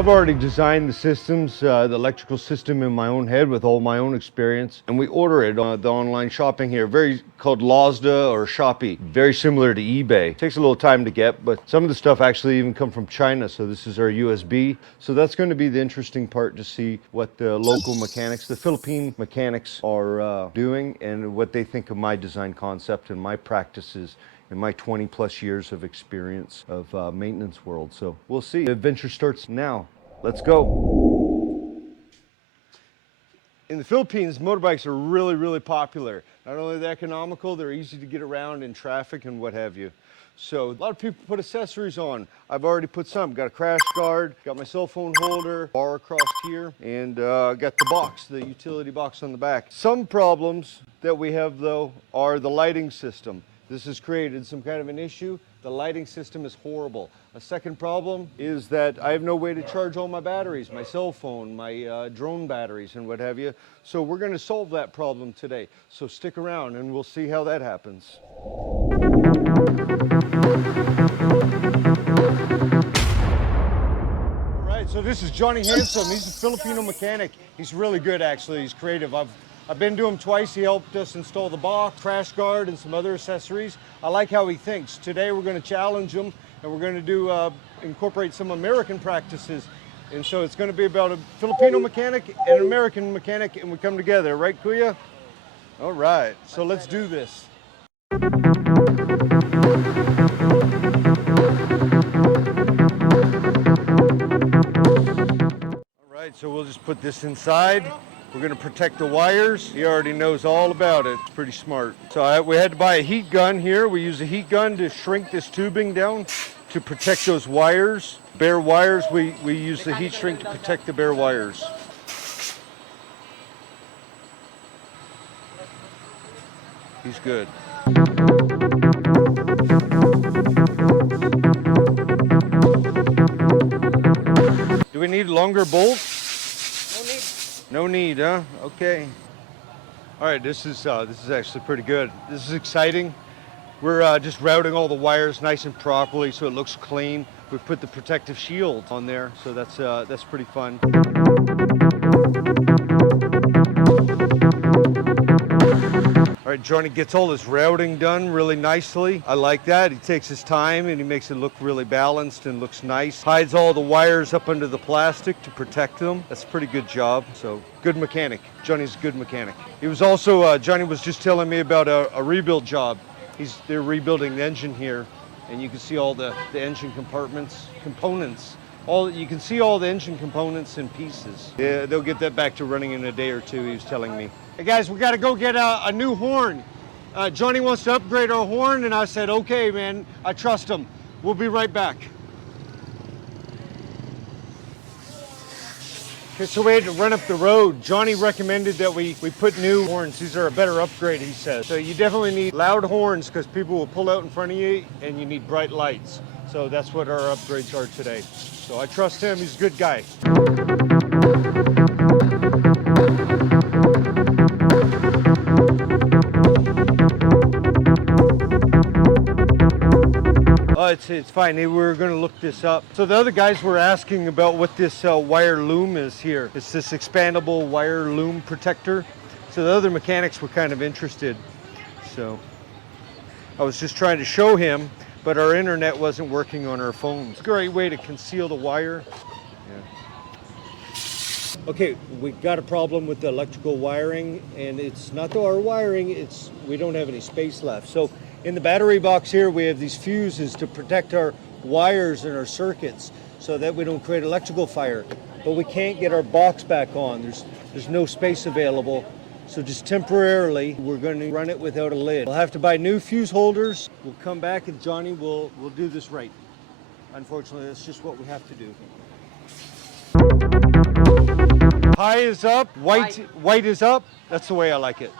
I've already designed the systems, the electrical system in my own head with all my own experience, and we order it on the online shopping here, called Lazda or Shopee, very similar to eBay. Takes a little time to get, but some of the stuff actually even come from China, so this is our USB. So that's going to be the interesting part, to see what the local mechanics, the Philippine mechanics, are doing, and what they think of my design concept and my practices in my 20 plus years of experience of maintenance world. So we'll see. The adventure starts now. Let's go. In the Philippines, motorbikes are really, really popular. Not only are they economical, they're easy to get around in traffic and what have you. So a lot of people put accessories on. I've already put some. Got a crash guard, got my cell phone holder, bar across here, and got the box, the utility box on the back. Some problems that we have though are the lighting system. This has created some kind of an issue. The lighting system is horrible. A second problem is that I have no way to charge all my batteries, my cell phone, my drone batteries and what have you. So we're going to solve that problem today. So stick around and we'll see how that happens. All right, so this is Johnny Handsome. He's a Filipino mechanic. He's really good actually. He's creative. I've been to him twice. He helped us install the box, crash guard, and some other accessories. I like how he thinks. Today we're going to challenge him, and we're going to incorporate some American practices. And so it's going to be about a Filipino mechanic and an American mechanic, and we come together, right, Kuya? All right, so let's do this. All right, so we'll just put this inside. We're going to protect the wires. He already knows all about it. It's pretty smart. So we had to buy a heat gun here. We use a heat gun to shrink this tubing down to protect those wires. Bare wires, we use the heat shrink to protect the bare wires. He's good. Do we need longer bolts? No need, huh? Okay. All right, this is actually pretty good. This is exciting. We're just routing all the wires nice and properly so it looks clean. We put the protective shield on there, so that's pretty fun. All right, Johnny gets all his routing done really nicely. I like that. He takes his time and he makes it look really balanced and looks nice. Hides all the wires up under the plastic to protect them. That's a pretty good job. So good mechanic. Johnny's a good mechanic. He was also, Johnny was just telling me about a rebuild job. They're rebuilding the engine here, and you can see all the engine components. You can see all the engine components and pieces. Yeah, they'll get that back to running in a day or two, he was telling me. Hey guys, we got to go get a new horn. Johnny wants to upgrade our horn, and I said, okay, man, I trust him. We'll be right back. Okay, so we had to run up the road. Johnny recommended that we put new horns. These are a better upgrade, he says. So you definitely need loud horns because people will pull out in front of you, and you need bright lights. So that's what our upgrades are today. So I trust him, he's a good guy. Oh, it's fine. We were going to look this up. So the other guys were asking about what this wire loom is here. It's this expandable wire loom protector. So the other mechanics were kind of interested. So I was just trying to show him, but our internet wasn't working on our phones. It's a great way to conceal the wire. Yeah. Okay, we got a problem with the electrical wiring, and it's not our wiring, we don't have any space left. So in the battery box here, we have these fuses to protect our wires and our circuits so that we don't create electrical fire. But we can't get our box back on. There's no space available. So just temporarily, we're going to run it without a lid. We'll have to buy new fuse holders. We'll come back and Johnny will do this right. Unfortunately, that's just what we have to do. High is up, white is up. That's the way I like it.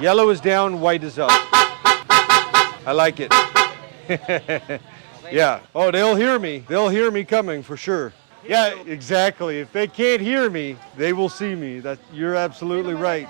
Yellow is down, white is up. I like it. Yeah. Oh, they'll hear me. They'll hear me coming for sure. Yeah, exactly. If they can't hear me, they will see me. You're absolutely right.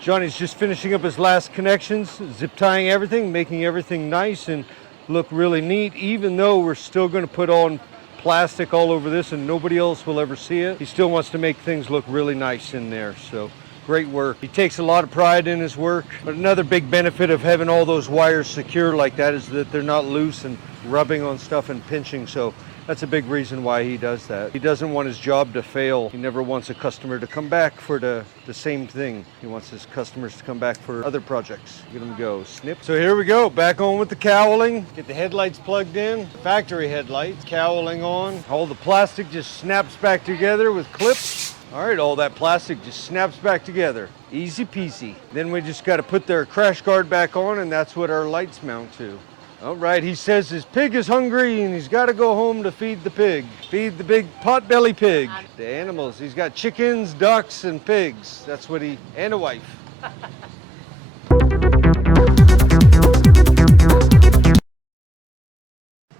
Johnny's just finishing up his last connections, zip tying everything, making everything nice and look really neat, even though we're still going to put on plastic all over this and nobody else will ever see it. He still wants to make things look really nice in there. So great work. He takes a lot of pride in his work. But another big benefit of having all those wires secure like that is that they're not loose and rubbing on stuff and pinching. So that's a big reason why he does that. He doesn't want his job to fail. He never wants a customer to come back for the same thing. He wants his customers to come back for other projects. Get them go, snip. So here we go, back on with the cowling. Get the headlights plugged in, factory headlights, cowling on. All the plastic just snaps back together with clips. All right, all that plastic just snaps back together. Easy peasy. Then we just got to put their crash guard back on, and that's what our lights mount to. All right, he says his pig is hungry and he's got to go home to feed the pig. Feed the big pot-belly pig. The animals. He's got chickens, ducks, and pigs. That's what and a wife.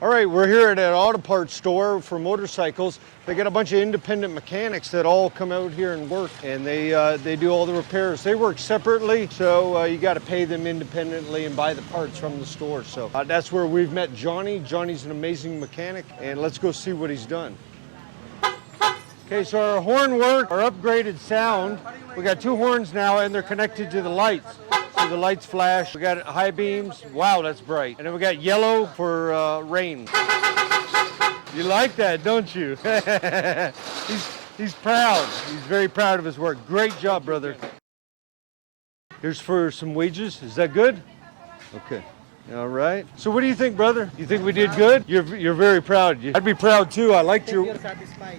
All right, we're here at an auto parts store for motorcycles. They got a bunch of independent mechanics that all come out here and work, and they do all the repairs. They work separately, so you got to pay them independently and buy the parts from the store. So that's where we've met Johnny. Johnny's an amazing mechanic, and let's go see what he's done. Okay, so our horn work, our upgraded sound. We got 2 horns now, and they're connected to the lights. So the lights flash. We got high beams. Wow, that's bright. And then we got yellow for rain. You like that, don't you? He's proud. He's very proud of his work. Great job, brother. Here's for some wages. Is that good? Okay. All right. So what do you think, brother? You think we did good? You're very proud. I'd be proud too. I liked your... You're satisfied.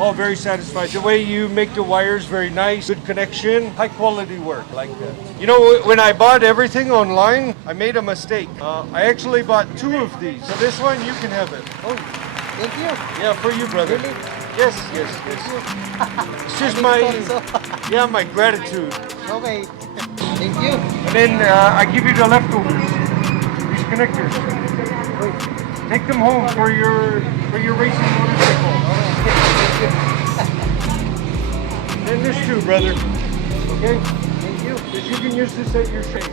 Oh, very satisfied. The way you make the wires, very nice. Good connection. High quality work. Like that. You know, when I bought everything online, I made a mistake. I actually bought 2 of these. So this one, you can have it. Oh, thank you. Yeah, for you, brother. Really? Yes. It's just my gratitude. Okay. Thank you. And then I give you the leftovers. These connectors. Take them home for your racing motorcycle. And this too, brother. Okay? Thank you. Because you can use this at your shape.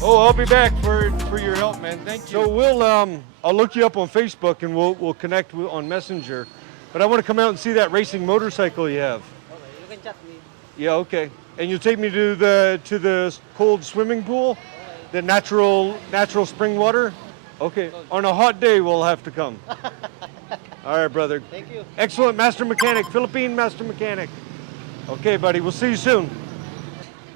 Oh, I'll be back for your help, man. Thank you. So we'll I'll look you up on Facebook and we'll connect on Messenger. But I want to come out and see that racing motorcycle you have. Okay, you can chat me. Yeah, okay. And you'll take me to the cold swimming pool, the natural spring water. Okay. On a hot day, we'll have to come. All right, brother. Thank you. Excellent master mechanic, Philippine master mechanic. Okay, buddy. We'll see you soon.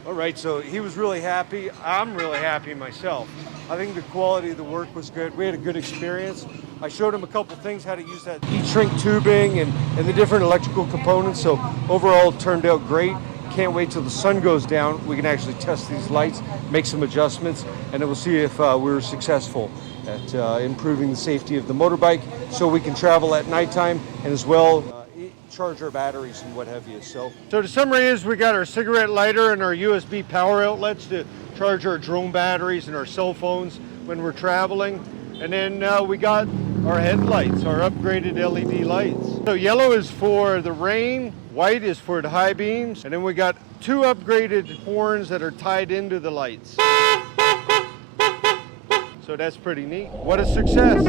All right. So he was really happy. I'm really happy myself. I think the quality of the work was good. We had a good experience. I showed him a couple things, how to use that heat shrink tubing and the different electrical components. So overall, it turned out great. Can't wait till the sun goes down. We can actually test these lights, make some adjustments, and then we'll see if we're successful at improving the safety of the motorbike so we can travel at nighttime and as well charge our batteries and what have you. So the summary is we got our cigarette lighter and our USB power outlets to charge our drone batteries and our cell phones when we're traveling. And then we got our headlights, our upgraded LED lights. So yellow is for the rain, white is for the high beams, and then we got 2 upgraded horns that are tied into the lights. So that's pretty neat. What a success.